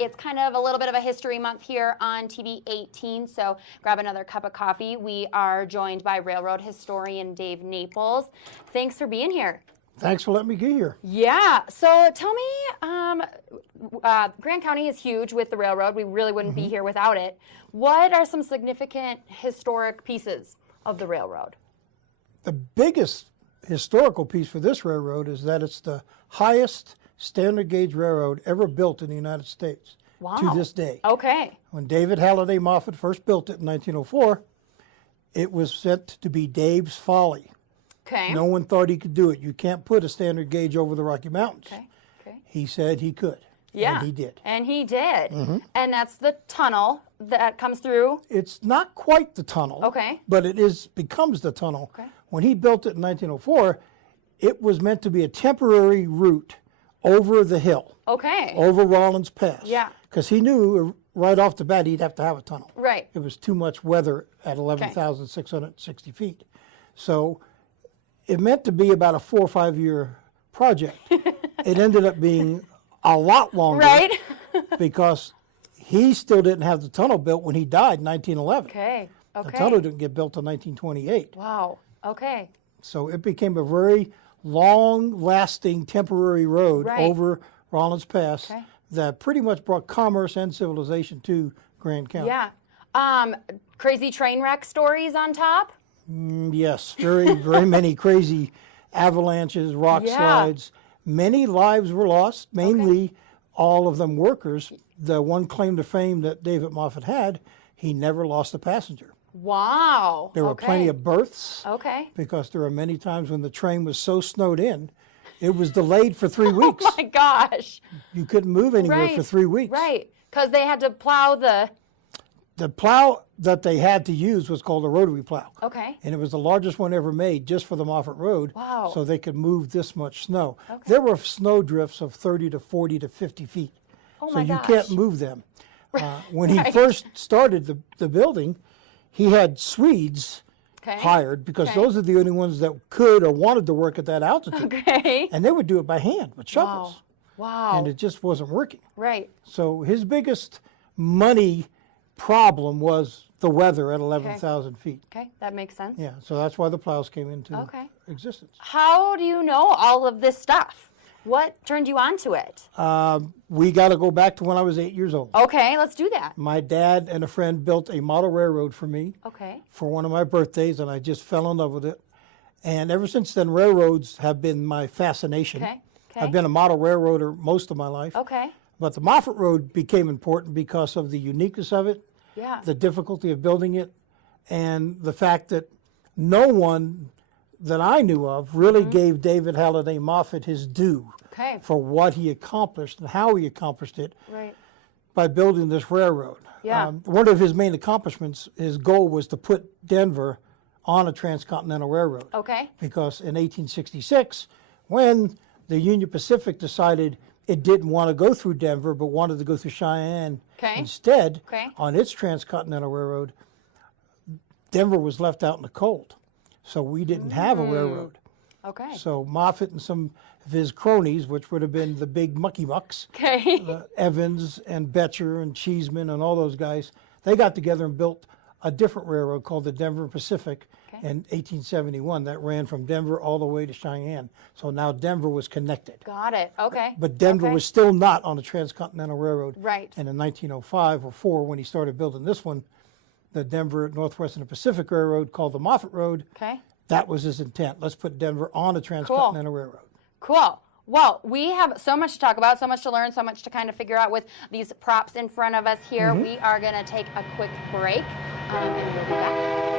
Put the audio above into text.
It's kind of a little bit of a history month here on TV 18, so grab another cup of coffee. We are joined by railroad historian Dave Naples. Thanks for being here. Thanks for letting me get here. Yeah, so tell me, Grant County is huge with the railroad. We really wouldn't be here without it. What are some significant historic pieces of the railroad? The biggest historical piece for this railroad is that it's the highest standard gauge railroad ever built in the United States to this day. Okay. When David Halliday Moffat first built it in 1904, it was said to be Dave's folly. Okay. No one thought he could do it. You can't put a standard gauge over the Rocky Mountains. Okay. Okay. He said he could. Yeah. And he did. And he did. And that's the tunnel that comes through. It's not quite the tunnel. Okay. But it becomes the tunnel. Okay. When he built it in 1904, it was meant to be a temporary route over the hill. Okay. Over Rollins Pass. Yeah. Because he knew right off the bat he'd have to have a tunnel. Right. It was too much weather at 11,660 feet. So it meant to be about a 4 or 5 year project. It ended up being a lot longer. Right. Because he still didn't have the tunnel built when he died in 1911. Okay. Okay. The tunnel didn't get built until 1928. Wow. Okay. So it became a very long-lasting temporary road over Rollins Pass that pretty much brought commerce and civilization to Grant County. Yeah. Crazy train wreck stories on top? Yes, very many crazy avalanches, rock slides. Many lives were lost, mainly all of them workers. The one claim to fame that David Moffat had, he never lost a passenger. Wow. There were plenty of berths. Okay. Because there were many times when the train was so snowed in, it was delayed for 3 weeks. Oh my gosh. You couldn't move anywhere for 3 weeks. Right. Because they had to plow the... The plow that they had to use was called a rotary plow. Okay. And it was the largest one ever made just for the Moffat Road. Wow. So they could move this much snow. Okay. There were snow drifts of 30 to 40 to 50 feet. Oh so my you gosh. can't move them. When he first started the building, he had Swedes hired because those are the only ones that could or wanted to work at that altitude. Okay. And they would do it by hand with shovels. Wow. And it just wasn't working. Right. So his biggest money problem was the weather at 11,000 feet. Okay, that makes sense. Yeah, so that's why the plows came into existence. How do you know all of this stuff? What turned you on to it? We got to go back to when I was 8 years old. Okay, let's do that. My dad and a friend built a model railroad for me for one of my birthdays, and I just fell in love with it. And ever since then, railroads have been my fascination. I've been a model railroader most of my life. But the Moffat Road became important because of the uniqueness of it, the difficulty of building it, and the fact that no one that I knew of really gave David Halliday Moffat his due for what he accomplished and how he accomplished it by building this railroad. One of his main accomplishments, his goal was to put Denver on a transcontinental railroad. Because in 1866, when the Union Pacific decided it didn't want to go through Denver, but wanted to go through Cheyenne instead on its transcontinental railroad, Denver was left out in the cold. So we didn't have a railroad. So Moffat and some of his cronies, which would have been the big mucky mucks, Evans and Betcher and Cheeseman and all those guys, they got together and built a different railroad called the Denver Pacific in 1871 that ran from Denver all the way to Cheyenne. So now Denver was connected. Got it. Okay. But Denver was still not on a transcontinental railroad. Right. And in 1905 or 4, when he started building this one, the Denver, Northwestern and Pacific Railroad, called the Moffat Road, that was his intent. Let's put Denver on a transcontinental railroad. Cool. Well, we have so much to talk about, so much to learn, so much to kind of figure out with these props in front of us here. We are going to take a quick break, and we'll be back.